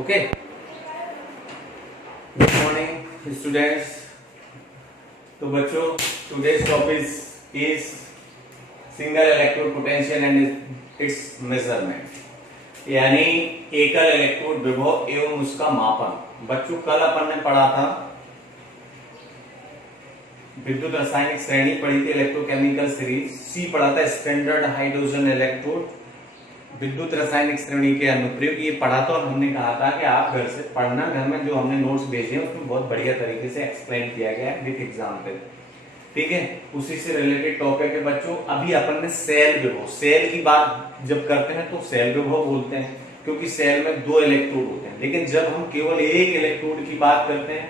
Okay, good morning students. तो बच्चों, today's topic is single electrode potential and it's measurement, यानी एकल electrode विभव एवं उसका मापन। बच्चों, कल अपन ने पढ़ा था विद्युत रासायनिक श्रेणी पढ़ी थी, इलेक्ट्रोकेमिकल सीरीज सी पढ़ा था, स्टैंडर्ड हाइड्रोजन इलेक्ट्रोड विद्युत रासायनिक श्रेणी के अनुप्रयोग ये पढ़ा था। और हमने कहा था कि आप घर से पढ़ना, घर में जो हमने नोट्स भेजे हैं उसमें बहुत बढ़िया तरीके से एक्सप्लेन किया गया है विद एग्जाम्पल। ठीक है, उसी से रिलेटेड टॉपिक है बच्चों। अभी अपन ने सेल विभव, सेल की बात जब करते हैं तो सेल विभव बोलते हैं, क्योंकि सेल में दो इलेक्ट्रोड होते हैं। लेकिन जब हम केवल एक इलेक्ट्रोड की बात करते हैं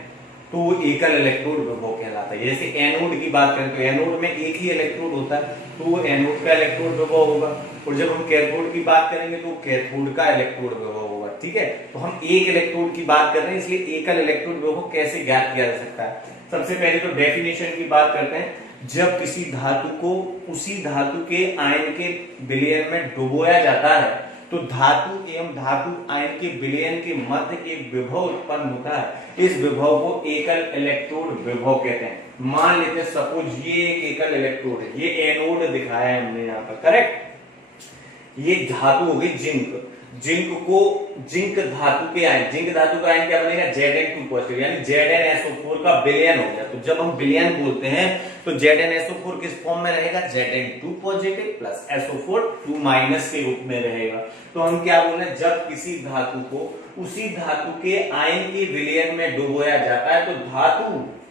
तो वो एकल इलेक्ट्रोड विभव कहलाता है। जैसे एनोड की बात करें तो एनोड में एक ही इलेक्ट्रोड होता है तो वो एनोड का इलेक्ट्रोड विभव होगा। और जब हम कैथोड की बात करेंगे तो कैथोड का इलेक्ट्रोड विभव होगा। ठीक है, तो हम एक इलेक्ट्रोड की बात कर रहे हैं, इसलिए एकल इलेक्ट्रोड विभव कैसे ज्ञात किया जा सकता है। सबसे पहले तो डेफिनेशन की बात करते हैं। जब किसी धातु को उसी धातु के आयन के विलयन में डुबोया जाता है तो धातु एवं धातु आयन के विलयन के मध्य एक विभव उत्पन्न होता है। इस विभव को एकल इलेक्ट्रोड विभव कहते हैं। मान लेते हैं सपोज ये एक एकल इलेक्ट्रोड है, ये एनोड दिखाया है हमने यहाँ पर, करेक्ट। ये धातु हो गई जिंक, जिंक धातु के आयन, जिंक धातु का आयन क्या बनेगा, Zn2 पॉजिटिव, यानी ZnSO4 का विलयन हो गया। तो जब हम विलयन बोलते हैं तो ZnSO4 किस फॉर्म में रहेगा, Zn2 positive plus SO4 2 minus के रूप में रहेगा। तो हम क्या बोल रहे हैं, जब किसी धातु को उसी धातु के आयन के विलयन में डुबोया जाता है तो धातु,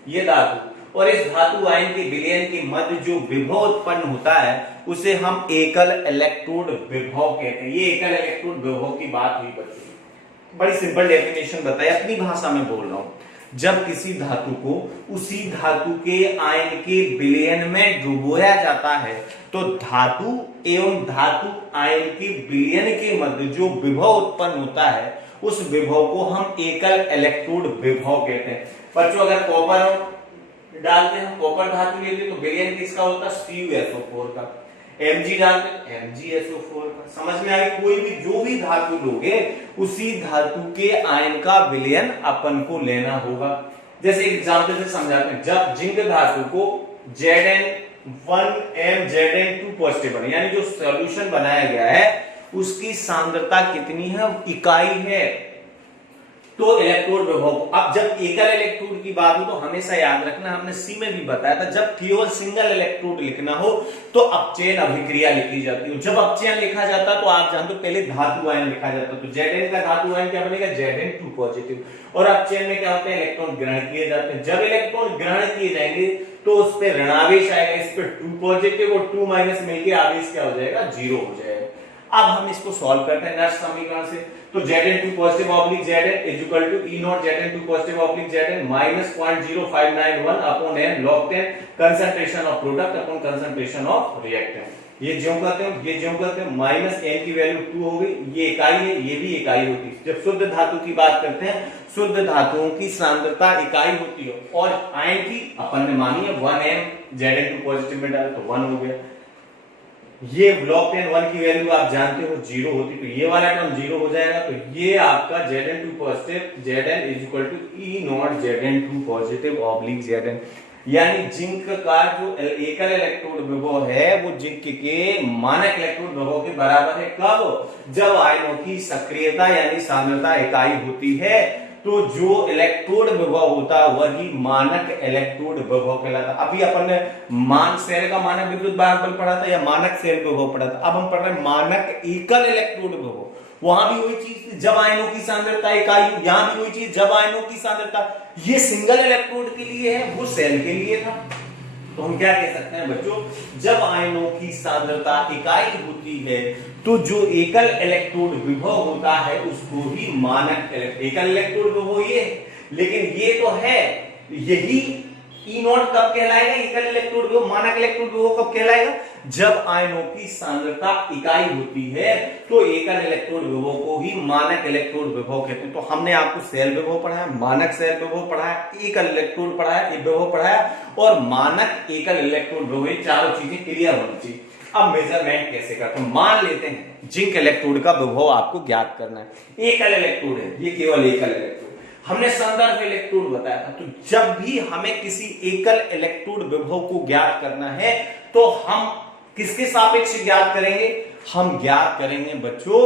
ये धातु और इस धातु आयन के विलयन के मध्य जो विभव उत्पन्न होता है उसे हम एकल इलेक्ट्रोड विभव कहते हैं। ये एकल इलेक्ट्रोड विभव की बात हुई बच्चों। बड़ी सिंपल डेफिनेशन बताई, अपनी भाषा में बोल रहा हूं। जब किसी धातु को उसी धातु के आयन के विलयन में डुबोया जाता है तो धातु एवं धातु आयन के विलयन के मध्य जो विभव उत्पन्न होता है उस विभव को हम एकल इलेक्ट्रोड विभव कहते हैं। बच्चों, अगर कॉपर डालते हैं, कॉपर धातु लेते तो विलयन किसका होता है, CuSO4 का। Mg डालते MgSO4 का। समझ में आ गया। कोई भी जो भी धातु लोगे उसी धातु के आयन का विलयन अपन को लेना होगा। जैसे एग्जांपल से समझाते हैं, जब जिंक धातु को Zn1M Zn2 पॉजिटिव बने, यानी जो सॉल्यूशन बनाया गया है उसकी सांद्रता कितनी है, इकाई है, तो इलेक्ट्रोड विभव। अब जब एकल इलेक्ट्रोड की बात हो तो हमेशा याद रखना, हमने सी में भी बताया था, जब केवल सिंगल इलेक्ट्रोड लिखना हो तो अपचयन अभिक्रिया लिखी जाती है। जब अपचयन लिखा जाता है तो आप जानते हो पहले धातु आयन लिखा जाता है। तो Zn का धातु आयन क्या बनेगा, Zn2 पॉजिटिव। और अपचयन में क्या होता है, इलेक्ट्रॉन ग्रहण किए जाते हैं। जब इलेक्ट्रॉन ग्रहण किए जाएंगे तो उस पर ऋणावेश आएगा, इस पर 2 पॉजिटिव और 2 माइनस मिलकर आवेश क्या हो जाएगा, 0 हो जाएगा। अब हम इसको सॉल्व करते हैं नर्स समीकरण से। तो Zn2 positive oblique Zn is equal to E not Zn2 positive oblique Zn minus 0.0591 upon n log 10 concentration of product upon concentration of reactant. ये ज्यों करते हैं, ये ज्यों करते हैं, माइनस n की वैल्यू 2 हो गई, ये इकाई है, ये भी इकाई होती है। जब शुद्ध धातु की बात करते हैं, शुद्ध धातुओं की सांद्रता इकाई होती है और आयन की अपन ने मानी है 1m, Zn2 पॉजिटिव में डाले तो 1 हो गया। ये log 10 1 की वैल्यू आप जानते हो 0 होती, तो ये वाला टर्म 0 हो जाएगा। तो ये आपका Zn2 positive Zn is equal to E not Zn2 positive oblique Zn, यानी जिंक का जो एकल इलेक्ट्रोड विभव है वो जिंक के मानक इलेक्ट्रोड विभव के बराबर है। कब, जब आयनों की सक्रियता यानी सांद्रता इकाई होती है तो जो इलेक्ट्रोड विभव होता है वही मानक इलेक्ट्रोड विभव कहलाता है। अभी अपन ने सेल का मानक विद्युत वाहक बल पढ़ा था या मानक सेल विभव पढ़ा था। अब हम पढ़ रहे हैं मानक एकल इलेक्ट्रोड विभव। वहां भी वही चीज, जब आयनों की सांद्रता इकाई, यहां भी वही चीज, जब आयनों की सांद्रता। ये सिंगल इलेक्ट्रोड के लिए है, वो सेल के लिए था। तो हम क्या कह सकते हैं बच्चों, जब आयनों की सांद्रता इकाई होती है तो जो एकल इलेक्ट्रोड विभव होता है उसको ही मानक एकल इलेक्ट्रोड विभव ये, लेकिन ये तो है, यही E नॉट कब कहलाएगा, एकल इलेक्ट्रोड विभव, मानक इलेक्ट्रोड विभव कब कहलाएगा, जब आयनों की सांद्रता इकाई होती है तो एकल इलेक्ट्रोड विभव को ही मानक इलेक्ट्रोड विभव कहते हैं। तो हमने आपको सेल विभव पढ़ाया, मानक सेल विभव पढ़ाया, एकल इलेक्ट्रोड पढ़ाया, विभव पढ़ाया और मानक एकल इलेक्ट्रोड विभव, ये चारों चीजें क्लियर होनी चाहिए। अब मेजरमेंट कैसे करते हैं, मान लेते हैं जिंक इलेक्ट्रोड का विभव आपको ज्ञात करना है। एकल इलेक्ट्रोड है, ये केवल एकल इलेक्ट्रोड, हमने संदर्भ इलेक्ट्रोड बताया था। तो जब भी हमें किसी एकल इलेक्ट्रोड विभव को ज्ञात करना है तो हम किसके सापेक्ष ज्ञात करेंगे, हम ज्ञात करेंगे बच्चों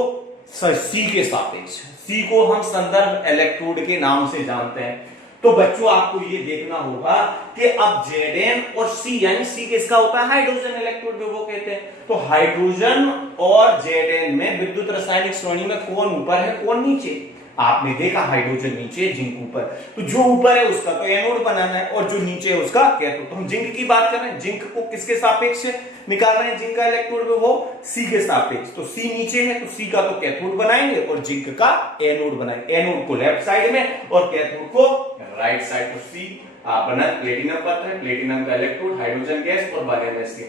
सी के सापेक्ष। सी को हम संदर्भ इलेक्ट्रोड के नाम से जानते हैं। तो बच्चों आपको ये देखना होगा कि अब Zn और C, यानी C किसका होता है, हाइड्रोजन इलेक्ट्रोड विभव कहते हैं। तो हाइड्रोजन और Zn में विद्युत रासायनिक श्रेणी में कौन ऊपर है कौन नीचे, आपने देखा हाइड्रोजन नीचे जिंक ऊपर, तो जो ऊपर है उसका तो एनोड बनाना है और जो नीचे है उसका कैथोड। तो हम जिंक की बात कर रहे हैं, जिंक को किसके सापेक्ष निकाल रहे हैं, जिंक का इलेक्ट्रोड विभव सी के सापेक्ष। तो सी नीचे है तो सी का तो कैथोड बनाएंगे और जिंक का एनोड बनाएंगे, एनोड को लेफ्ट साइड में और कैथोड को राइट साइड। तो सी बना प्लेटिनम पत्र है, प्लेटिनम का इलेक्ट्रोड, हाइड्रोजन गैस और 1s।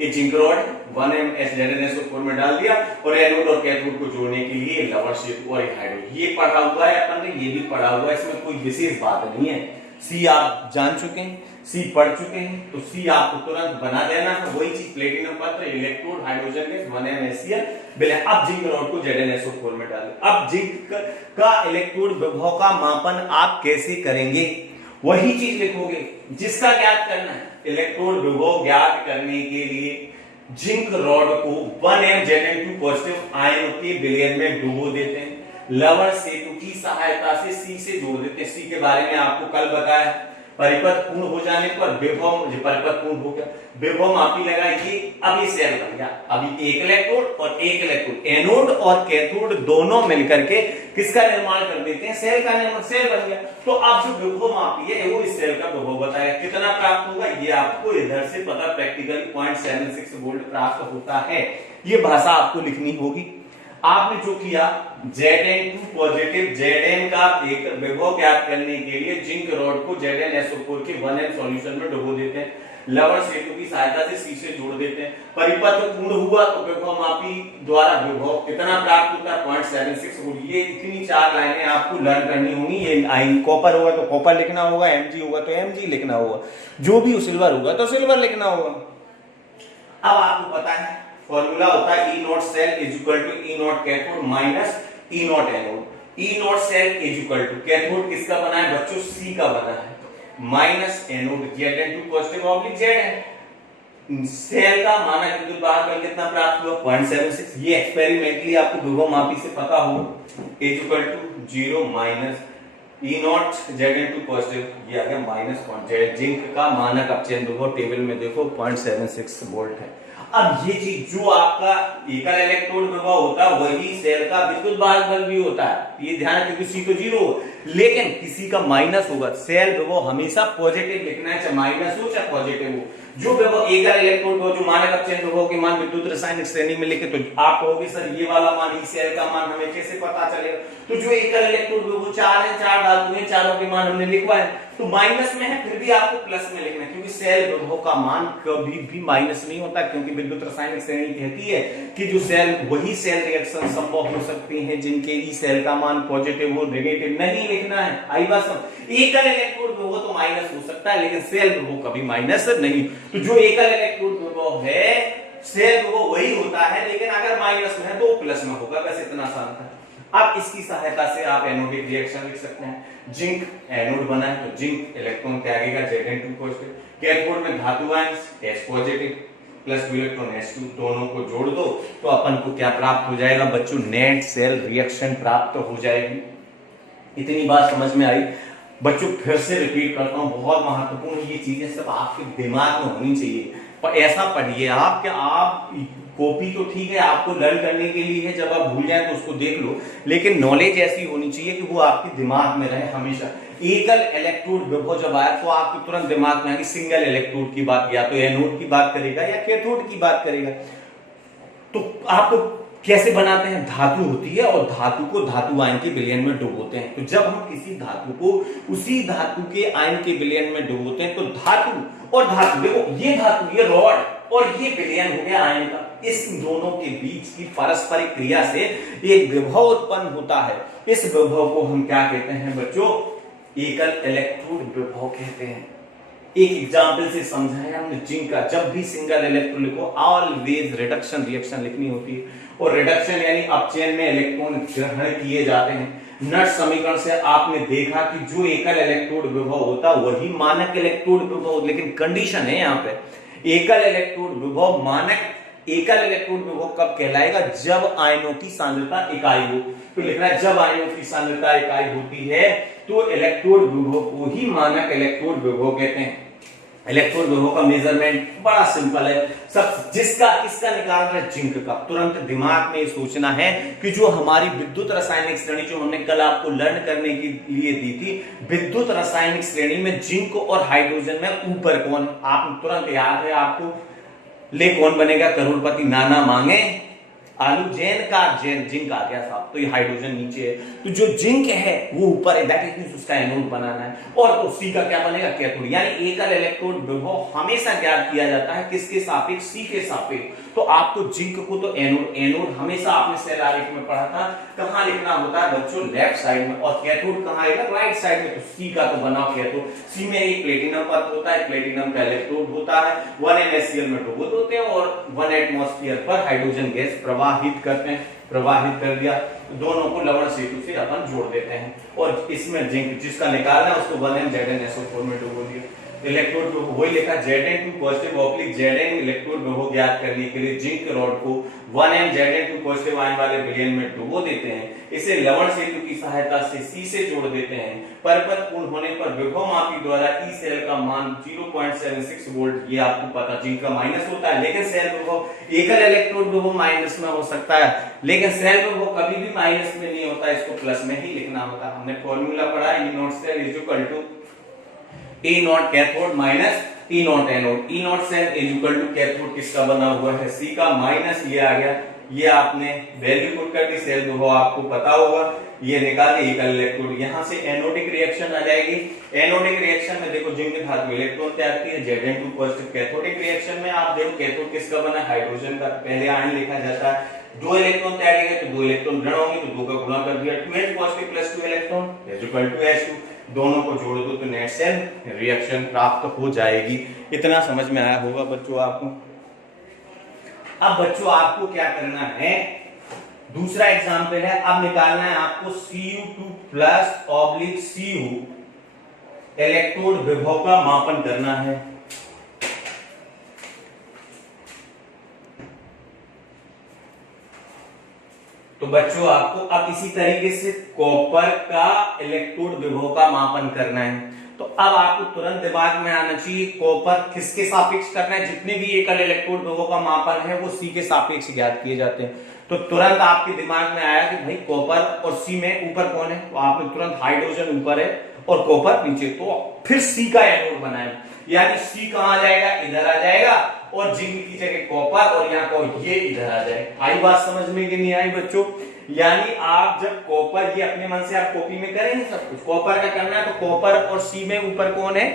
ये जिंक रॉड 1MsZnSO4 में डाल दिया और एनोड और कैथोड को जोड़ने के लिए लवण सेतु और हाइड्रोजन, ये पढ़ा हुआ है अपन ने, ये भी पढ़ा हुआ है, इसमें कोई विशेष बात नहीं है। सी आप जान चुके हैं, सी पढ़ चुके हैं, तो सी आपको तुरंत बना देना है। वही चीज प्लेटिनम पत्र, इलेक्ट्रोड, हाइड्रोजन गैस, 1MaCl। अब जिंक रॉड को ZnSO4 में डालें। अब जिंक का इलेक्ट्रोड विभव का मापन आप कैसे करेंगे, वही चीज लिखोगे जिसका ज्ञात करना है। इलेक्ट्रोड विभव ज्ञात करने के लिए जिंक रॉड को 1M पॉजिटिव आयन के विलयन में डुबो देते हैं, लवण सेतु की सहायता से सी से जोड़ देते हैं। सी के बारे में आपको कल बताया, परिपथ पूर्ण हो जाने पर विभव, परिपथ पूर्ण हो गया, विभव मापी लगाइए। अब ये सेल बन गया, अभी एक इलेक्ट्रोड और एक इलेक्ट्रोड, एनोड और कैथोड दोनों मिलकर के किसका निर्माण कर देते हैं, सेल का निर्माण, सेल बन गया। तो अब जो विभव मापी है वो इस सेल का विभव बताएगा, कितना प्राप्त होगा ये आपको इधर से पता, प्रैक्टिकली 0.76 वोल्ट प्राप्त होता है। ये भाषा आपको लिखनी होगी। आपने जो किया Zn2 पॉजिटिव, Zn का एक विभव ज्ञात करने के लिए जिंक रॉड को ZnSO4 के 1M सॉल्यूशन में डुबो देते हैं, लवण सेतु की सहायता से सी से जोड़ देते हैं, परिपथ पूर्ण हुआ तो विभव मापी द्वारा विभव कितना प्राप्त होता है 0.76 वोल्ट। ये इतनी 4 लाइनें आपको लर्न करनी होंगी। ये आयन कॉपर होगा तो कॉपर लिखना होगा, Mg होगा तो Mg लिखना होगा, जो भी सिल्वर होगा तो सिल्वर लिखना होगा। अब आपको पता है फॉर्मूला होता है E0 cell is equal to E0 cathode minus E0 anode. E0 cell is equal to cathode किसका बना है बच्चों, C का बना है, minus anode Zn2 positive oblique Z है। सेल का मानक विद्युत वाहक बल कितना प्राप्त हुआ 0.76। ये एक्सपेरिमेंटली आपको विभव मापी से पता हो, is equal to 0 minus E0 Zn2 positive, ये आ गया माइनस पॉइंट। जिंक का मानक अपचयन विभव टेबल में देखो 0.76 वोल्ट है। अब ये चीज जो आपका एकल इलेक्ट्रोड विभव होता है वही सेल का विद्युत वाहक बल भी होता है, ये ध्यान, क्योंकि सी तो 0 हो लेकिन किसी का माइनस होगा। सेल विभव हमेशा पॉजिटिव लिखना है, चाहे माइनस हो चाहे पॉजिटिव हो। जो विभव एकल इलेक्ट्रोड विभव, जो मानक अपचयन विभव के मान विद्युत रासायनिक श्रेणी में लिखे, तो आप कहोगे सर ये वाला मान, ई सेल का मान हमें कैसे पता चलेगा। तो जो एकल इलेक्ट्रोड विभव 4 है, 4 धातु हैं, चारों के मान हमने लिखवाए, तो माइनस में है फिर भी आपको प्लस में लिखना है, क्योंकि सेल विभव का मान कभी भी माइनस नहीं होता, क्योंकि विद्युत रासायनिक श्रेणी कहती है कि जो सेल, वही सेल रिएक्शन संभव हो सकती है जिनके ई सेल का मान पॉजिटिव हो, नेगेटिव नहीं लिखना है। आई बात समझ। एकल इलेक्ट्रोड विभव तो माइनस हो सकता है लेकिन सेल विभव कभी माइनस नहीं। तो जो एकल इलेक्ट्रोड विभव है सेल विभव वही होता है, लेकिन अगर माइनस में है तो प्लस में होगा, बस इतना आसान था। अब इसकी सहायता से आप एनोडिक रिएक्शन लिख सकते हैं। जिंक एनोड बना है तो जिंक इलेक्ट्रॉन त्यागेगा Zn2 पॉजिटिव, कैथोड में धातु ion H positive plus 2 electron H2, दोनों को जोड़ दो तो अपन को क्या प्राप्त हो जाएगा बच्चों, नेट सेल रिएक्शन प्राप्त हो जाएगी। इतनी बात समझ में आई बच्चों? फिर से रिपीट करता हूं, बहुत महत्वपूर्ण ये चीजें सब आपके दिमाग में होनी चाहिए। पर ऐसा पढ़िए आप कि आप कॉपी तो ठीक है आपको लर्न करने के लिए है, जब आप भूल जाए तो उसको देख लो, लेकिन नॉलेज ऐसी होनी चाहिए कि वो आपके दिमाग में रहे हमेशा। एकल इलेक्ट्रोड विभव जब आया तो आपके तुरंत दिमाग में आएगी सिंगल इलेक्ट्रोड की बात, या तो एनोड की बात करेगा या कैथोड की बात करेगा। तो आपको कैसे बनाते हैं, धातु होती है और धातु को धातु आयन के विलयन में डुबोते हैं। तो जब हम किसी धातु को उसी धातु के आयन के विलयन में डुबोते हैं तो धातु और धातु, देखो ये धातु, ये रॉड और ये विलयन हो गया आयन का, इस दोनों के बीच की पारस्परिक क्रिया से एक विभव उत्पन्न होता है। इस विभव को हम क्या कहते हैं बच्चों, एकल इलेक्ट्रोड विभव कहते हैं। एक एग्जाम्पल से समझाया हमने जिंक का। जब भी सिंगल इलेक्ट्रॉन लिखो ऑलवेज रिडक्शन रिएक्शन लिखनी होती है, और रिडक्शन यानी अपचयन में इलेक्ट्रॉन ग्रहण किए जाते हैं। नट समीकरण से आपने देखा कि जो एकल इलेक्ट्रोड विभव होता वही मानक इलेक्ट्रोड विभव, लेकिन कंडीशन है यहाँ पे एकल इलेक्ट्रोड विभव मानक एकल इलेक्ट्रोड विभव कब कहलाएगा, जब आयनों की सांद्रता इकाई हो। तो लिखना है जब आयनों की सांद्रता इकाई होती है तो इलेक्ट्रोड विभव को ही मानक इलेक्ट्रोड विभव कहते हैं। इलेक्ट्रोड विभव का मेजरमेंट बड़ा सिंपल है, सब किसका निकालना है, जिंक का। तुरंत दिमाग में ये सोचना है कि जो हमारी विद्युत रासायनिक श्रेणी जो हमने कल आपको लर्न करने के लिए दी थी, विद्युत रासायनिक श्रेणी में जिंक और हाइड्रोजन में ऊपर कौन, आप तुरंत याद है आपको, ले कौन बनेगा करोड़पति, नाना मांगे आलू, जैन का जैन जिंक आ गया साहब, तो ये हाइड्रोजन नीचे है, तो जो जिंक है वो ऊपर है, दैट इज उसका एनोड बनाना है। और तो सी का क्या बनेगा, कैथोड। यानी एकल इलेक्ट्रोड विभव हमेशा ज्ञात किया जाता है किसके सापेक्ष, सी के सापेक्ष। तो आपको जिंक को तो एनोड हमेशा आपने सेल आरेख में पढ़ा था, कहां लिखना होता है बच्चों, लेफ्ट साइड में, और कैथोड कहां आएगा, राइट साइड में। तो सी का तो बनाओ कैथोड। सी में एक प्लेटिनम पदार्थ होता है, प्लेटिनम का इलेक्ट्रोड होता है, 1 में डुबो होते हैं और 1 एटमॉस्फेयर पर हाइड्रोजन गैस प्रवाहित करते हैं। प्रवाहित कर दिया, दोनों को लवण सेतु से अपन जोड़ देते हैं, और इसमें जिंक जिसका निकालना है उसको 1MZnSO4 में डुबो दिया। इलेक्ट्रोड विभव वही लिखा, Zn2 positive oblique Zn electrode विभव ज्ञात करने के लिए जिंक रॉड को 1M Zn2 पॉजिटिव आयन वाले विलयन में डुबो देते हैं। इसे लवण सेतु की सहायता से सी से जोड़ देते हैं। परिपथ पूर्ण होने पर विभव मापी द्वारा ई सेल का मान 0.76 वोल्ट, ये आपको पता, जिंक का माइनस होता है, लेकिन सेल विभव एकल इलेक्ट्रोड विभव माइनस में हो सकता है, लेकिन सेल विभव कभी भी माइनस में नहीं होता, इसको प्लस में ही लिखना होता है। हमने फॉर्मूला पढ़ा, E not cell is equal to E not cathode minus E not anode. E not cell is equal to cathode किसका बना हुआ है, C का, माइनस ये आ गया, ये आपने वैल्यू पुट कर दी, सेल विभव आपको पता होगा, ये निकाले एकल इलेक्ट्रोड। यहां से एनोडिक रिएक्शन आ जाएगी। एनोडिक रिएक्शन में देखो जिंक धातु इलेक्ट्रॉन तैयार करती है, Zn2 पॉजिटिव। कैथोडिक रिएक्शन में आप देखो कैथोड किसका बना, हाइड्रोजन का, पहले आयन लिखा जाता है। 2 इलेक्ट्रॉन तैयार किए तो 2 इलेक्ट्रॉन ऋण होंगे, तो 2 का गुणा कर दिया, 2H positive plus 2 electron is equal to H2, दोनों को जोड़ दो तो नेट सेल रिएक्शन प्राप्त हो जाएगी। इतना समझ में आया होगा बच्चों आपको। अब बच्चों आपको क्या करना है, दूसरा एग्जांपल है, अब निकालना है आपको Cu2 plus oblique Cu electrode विभव का मापन करना है। तो बच्चों आपको अब इसी तरीके से कॉपर का इलेक्ट्रोड विभव का मापन करना है। तो अब आपको तुरंत दिमाग में आना चाहिए कॉपर किसके सापेक्ष करना है, जितने भी एकल इलेक्ट्रोड विभव का मापन है वो सी के सापेक्ष ज्ञात किए जाते हैं। तो तुरंत आपके दिमाग में आया कि भाई कॉपर और सी में ऊपर कौन है, तो आपने तुरंत हाइड्रोजन ऊपर है और कॉपर नीचे, तो फिर सी का एनोड बनाया, यानी सी कहां आ जाएगा, इधर आ जाएगा, और जिंक की जगह कॉपर, और यहाँ को ये इधर आ जाएगा। आई बात समझ में कि नहीं आई बच्चों? यानी आप जब कॉपर, ये अपने मन से आप कॉपी में करेंगे सब कुछ, कॉपर का करना है तो कॉपर और सी में ऊपर कौन है,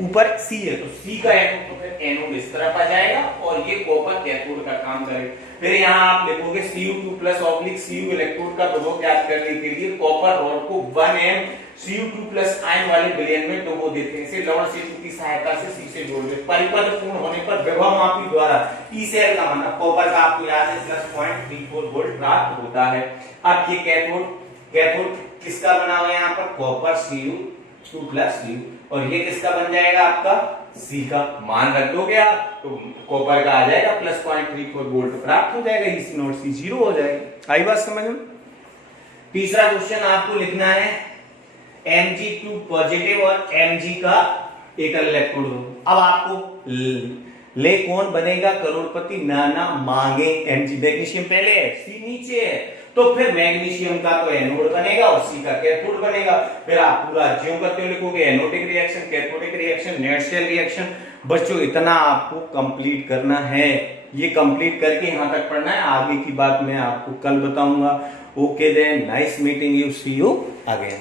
ऊपर सी है, तो सी का एनोड, तो फिर एनोड इस तरफ आ जाएगा और ये कॉपर कैथोड का काम करेगा। फिर यहाँ आप लिखोगे Cu2 plus oblique Cu electrode का विभव ज्ञात करने के लिए कॉपर रॉड को 1M Cu2 प्लस आयन वाले विलयन में डुबो देते हैं, इसे लवण सेतु की सहायता से सी से जोड़ देते। परिपथ पूर्ण होने पर विभव मापी द्वारा ई सेल का मान कॉपर का आपको याद है 0.34 वोल्ट प्राप्त होता है। अब ये कैथोड किसका बना हुआ है, यहाँ पर कॉपर Cu2 प्लस Cu, और ये किसका बन जाएगा आपका सी का, मान रख दोगे आप तो कॉपर का आ जाएगा प्लस 0.34 वोल्ट प्राप्त हो जाएगा, ई नॉट सी 0 हो जाएगा। आई बात समझ में? तीसरा क्वेश्चन आपको लिखना है Mg2 पॉजिटिव और Mg का एकल इलेक्ट्रोड। अब आपको ले कौन बनेगा करोड़पति, नाना मांगे Mg, मैग्नीशियम पहले है, सी नीचे है, तो फिर मैग्नीशियम का तो एनोड बनेगा और सी का कैथोड बनेगा। फिर आप पूरा ज्यों करते लिखोगे anodic reaction, cathodic reaction, net cell reaction. बच्चों इतना आपको कंप्लीट करना है, ये कंप्लीट करके यहां तक पढ़ना है, आगे की बात मैं आपको कल बताऊंगा। Okay then, nice meeting you, see you again.